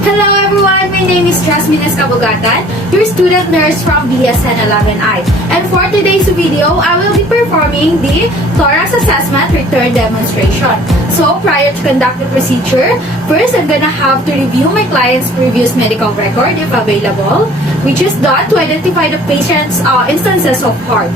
Hello everyone, my name is Jasmine Escabugatan, your student nurse from BSN 11I. And for today's video, I will be performing the thorax assessment return demonstration. So prior to conduct the procedure, first I'm gonna have to review my client's previous medical record if available, which is done to identify the patient's instances of heart.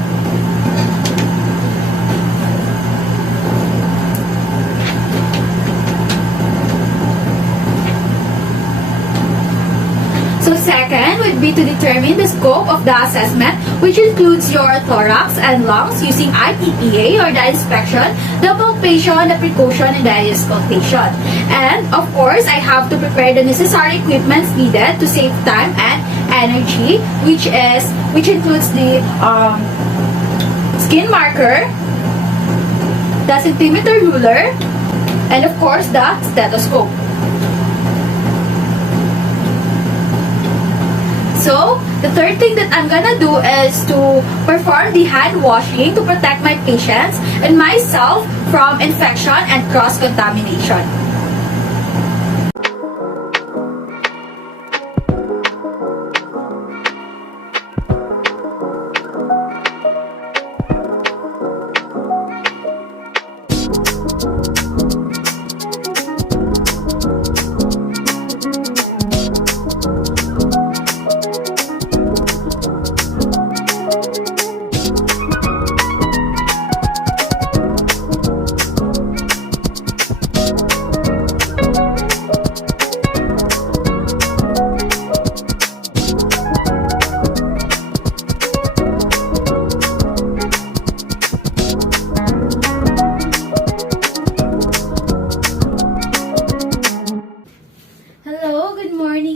So second would be to determine the scope of the assessment, which includes your thorax and lungs using IPPA or the inspection, the palpation, the precaution, and the auscultation. And of course, I have to prepare the necessary equipment needed to save time and energy, which includes the skin marker, the centimeter ruler, and of course the stethoscope. So, the third thing that I'm gonna do is to perform the hand washing to protect my patients and myself from infection and cross-contamination.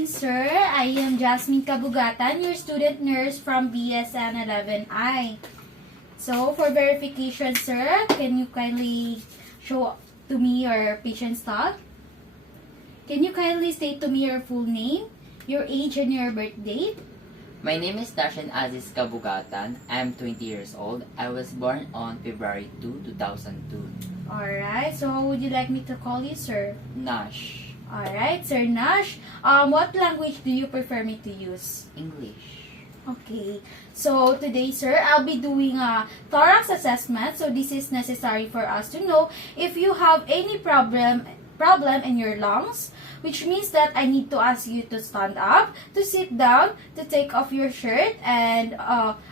Sir, I am Jasmine Kabugatan, your student nurse from BSN 11I. So, for verification, sir, can you kindly show to me your patient's log? Can you kindly state to me your full name, your age, and your birth date? My name is Dashan Aziz Kabugatan. I'm 20 years old. I was born on February 2, 2002. Alright, so how would you like me to call you, sir? Nash. Alright, Sir Nash, what language do you prefer me to use? English. Okay, so today, sir, I'll be doing a thorax assessment. So this is necessary for us to know if you have any problem in your lungs, which means that I need to ask you to stand up, to sit down, to take off your shirt, and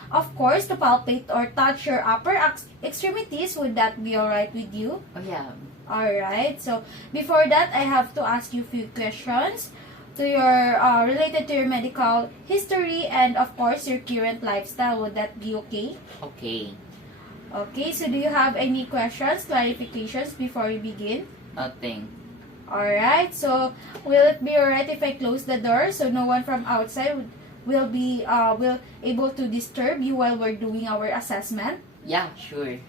of course, to palpate or touch your upper extremities. Would that be alright with you? Oh yeah. Alright, so before that, I have to ask you a few questions to your related to your medical history and of course your current lifestyle. Would that be okay? Okay. Okay, so do you have any questions, clarifications before we begin? Nothing. Alright, so will it be alright if I close the door so no one from outside will able to disturb you while we're doing our assessment? Yeah, sure.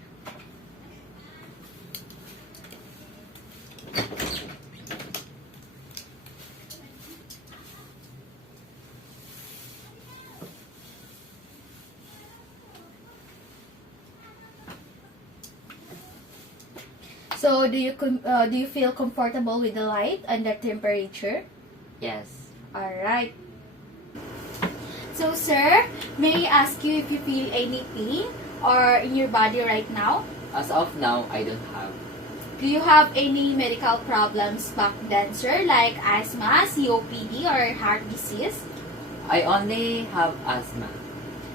So do you feel comfortable with the light and the temperature? Yes. Alright. So sir, may I ask you if you feel any pain or in your body right now? As of now, I don't have. Do you have any medical problems back then, sir, like asthma, COPD, or heart disease? I only have asthma.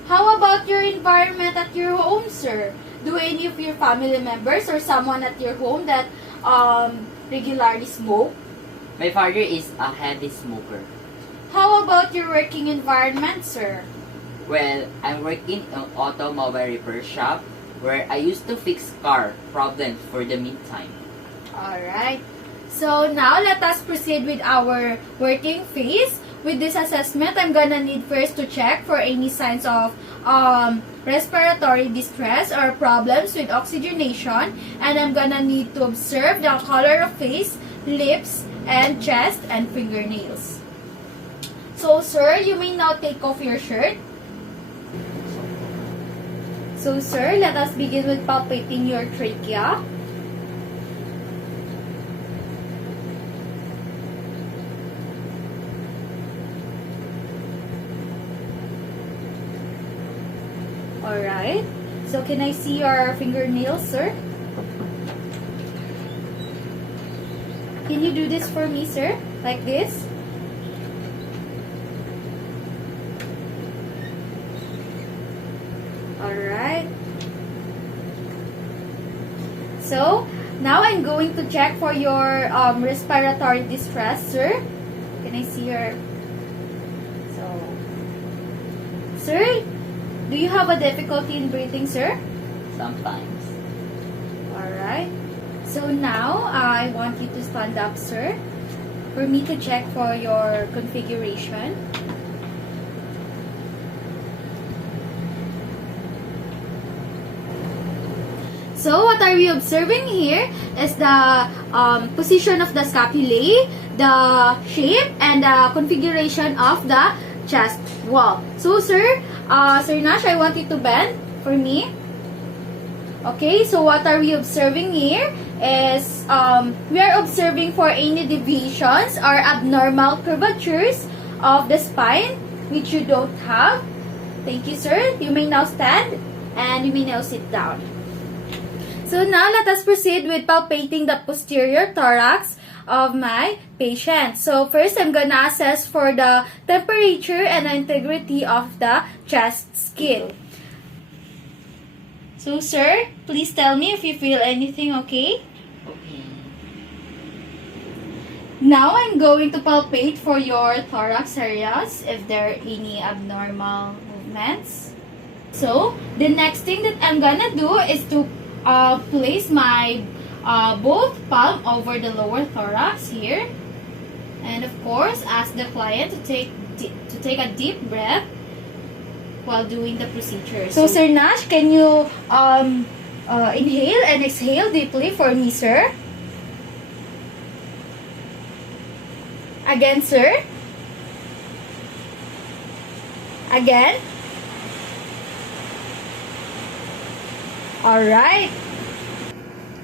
How about your environment at your home, sir? Do any of your family members or someone at your home that regularly smoke? My father is a heavy smoker. How about your working environment, sir? Well, I'm working in an automobile repair shop where I used to fix car problems for the meantime. Alright. So now let us proceed with our working phase. With this assessment, I'm gonna need first to check for any signs of respiratory distress or problems with oxygenation. And I'm gonna need to observe the color of face, lips, and chest, and fingernails. So, sir, you may now take off your shirt. So, sir, let us begin with palpating your trachea. Alright. So, can I see your fingernails, sir? Can you do this for me, sir? Like this? Alright. So, now I'm going to check for your respiratory distress, sir. Can I see your... So, sir, do you have a difficulty in breathing, sir? Sometimes. Alright. So now, I want you to stand up, sir, for me to check for your configuration. So, what are we observing here is the position of the scapulae, the shape, and the configuration of the chest wall. So, sir, Sir Nash, I want you to bend for me. Okay, so what are we observing here is we are observing for any deviations or abnormal curvatures of the spine which you don't have. Thank you, sir. You may now stand and you may now sit down. So now let us proceed with palpating the posterior thorax of my patient. So first, I'm gonna assess for the temperature and the integrity of the chest skin. So sir, please tell me if you feel anything okay. Okay. Now I'm going to palpate for your thorax areas if there are any abnormal movements. So the next thing that I'm gonna do is to place my both palm over the lower thorax here, and of course ask the client to take a deep breath while doing the procedure. So Sir Nash, can you inhale and exhale deeply for me, sir? Again, sir. Again. Alright.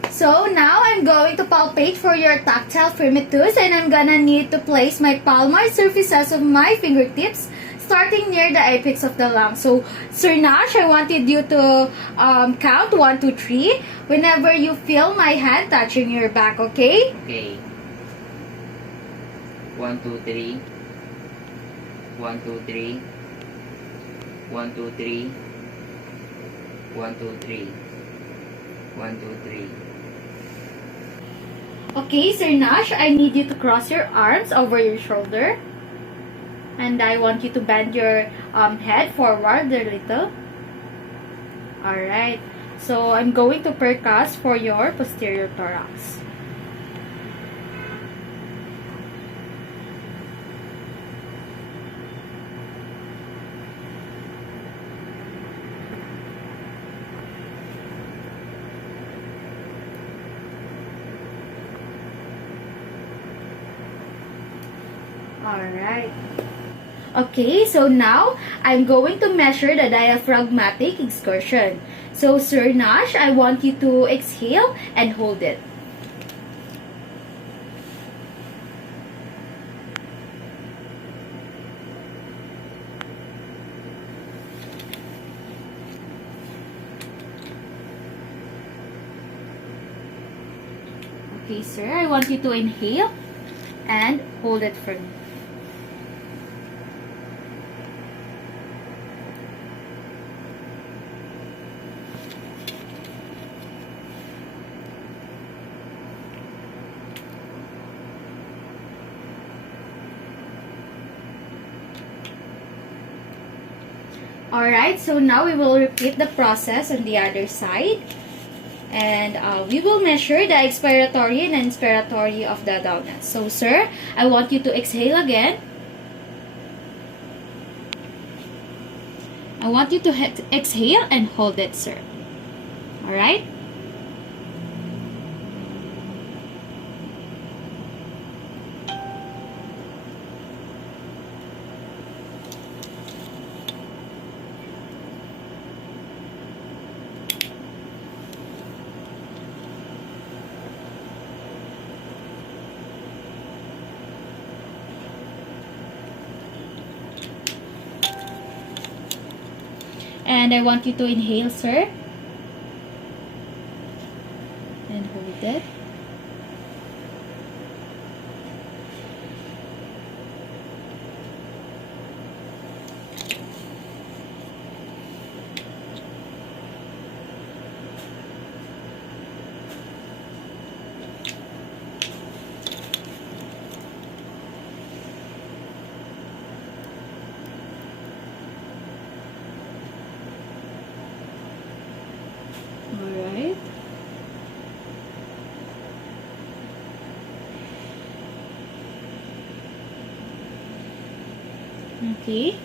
So now I'm going to palpate for your tactile firmitude, and I'm gonna need to place my palmar surfaces of my fingertips starting near the apex of the lung. So Sir Nash, I wanted you to count 1, 2, 3 whenever you feel my hand touching your back, okay? Okay. 1, 2, 3. 1, 2, 3. 1, 2, 3. 1, 2, 3. 1, 2, 3. Okay, Sir Nash, I need you to cross your arms over your shoulder. And I want you to bend your head forward a little. Alright. So, I'm going to percuss for your posterior thorax. Alright. Okay, so now I'm going to measure the diaphragmatic excursion. So, Sir Nash, I want you to exhale and hold it. Okay, sir, I want you to inhale and hold it for me. Alright, so now we will repeat the process on the other side. And we will measure the expiratory and inspiratory of the downers. So, sir, I want you to exhale again. I want you to exhale and hold it, sir. Alright? And I want you to inhale, sir. And hold it. Alright. Okay.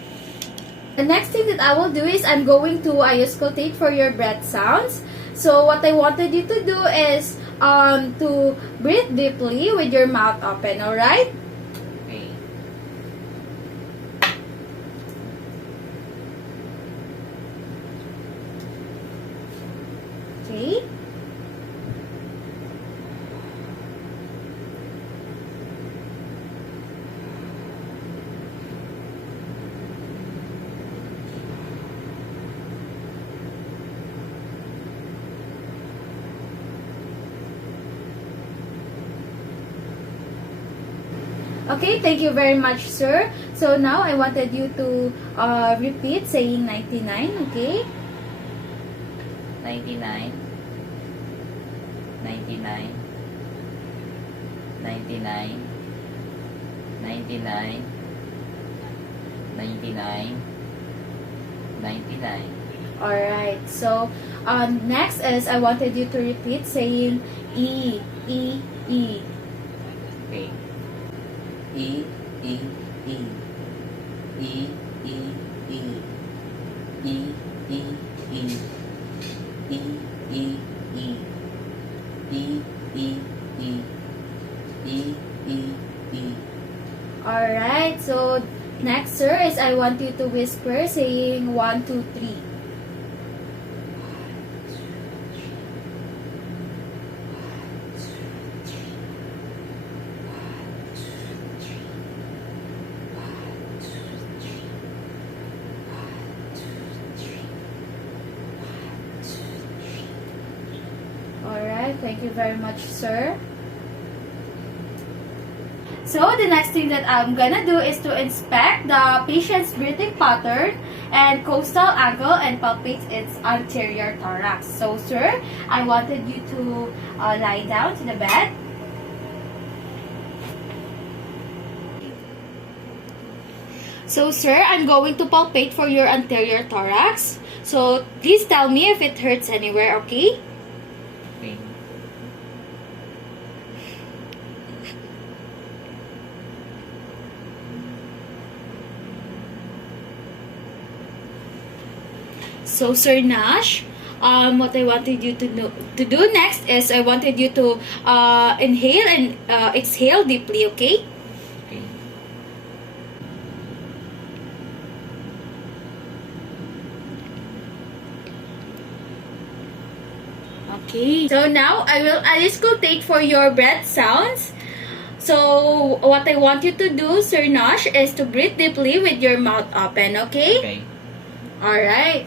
The next thing that I will do is I'm going to auscultate for your breath sounds. So what I wanted you to do is to breathe deeply with your mouth open, alright? Okay. Okay. Okay, thank you very much, sir. So now I wanted you to repeat saying 99, okay? 99, 99, 99, 99, 99, 99. Alright, so next is I wanted you to repeat saying E, E, E. Okay. E, E, E. E, E, E. E, E, E. E, E, E. E, E, E. E, E, E. Alright, so next, sir, is I want you to whisper saying 1, 2, 3. Alright, thank you very much, sir. So, the next thing that I'm gonna do is to inspect the patient's breathing pattern and coastal angle and palpate its anterior thorax. So, sir, I wanted you to lie down to the bed. So, sir, I'm going to palpate for your anterior thorax. So, please tell me if it hurts anywhere, okay? Okay. So, Sir Nash, what I wanted you to do next is I wanted you to inhale and exhale deeply, okay? Okay. Okay. So now I will auscultate for your breath sounds. So what I want you to do, Sir Nash, is to breathe deeply with your mouth open, okay? Okay. Alright.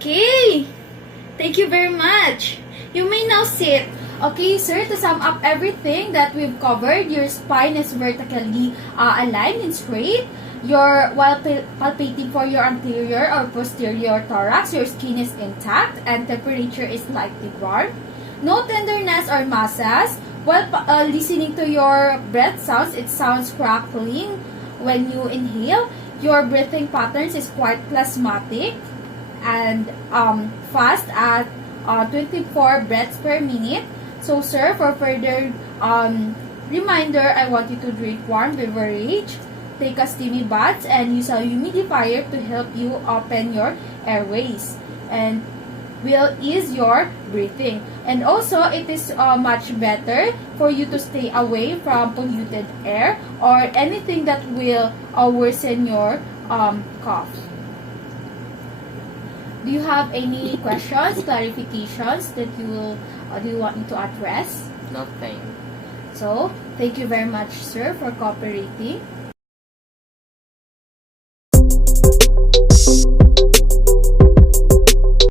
Okay. Thank you very much. You may now sit. Okay, sir, to sum up everything that we've covered, your spine is vertically aligned and straight. While palpating for your anterior or posterior thorax, your skin is intact and temperature is slightly warm. No tenderness or massage. While listening to your breath sounds, it sounds crackling when you inhale. Your breathing patterns is quite plasmatic and fast at 24 breaths per minute. So, sir, for further reminder, I want you to drink warm beverage, take a steamy bath, and use a humidifier to help you open your airways. And will ease your breathing. And also, it is much better for you to stay away from polluted air or anything that will worsen your cough. Do you have any questions, clarifications that do you want me to address? Nothing. So, thank you very much, sir, for cooperating.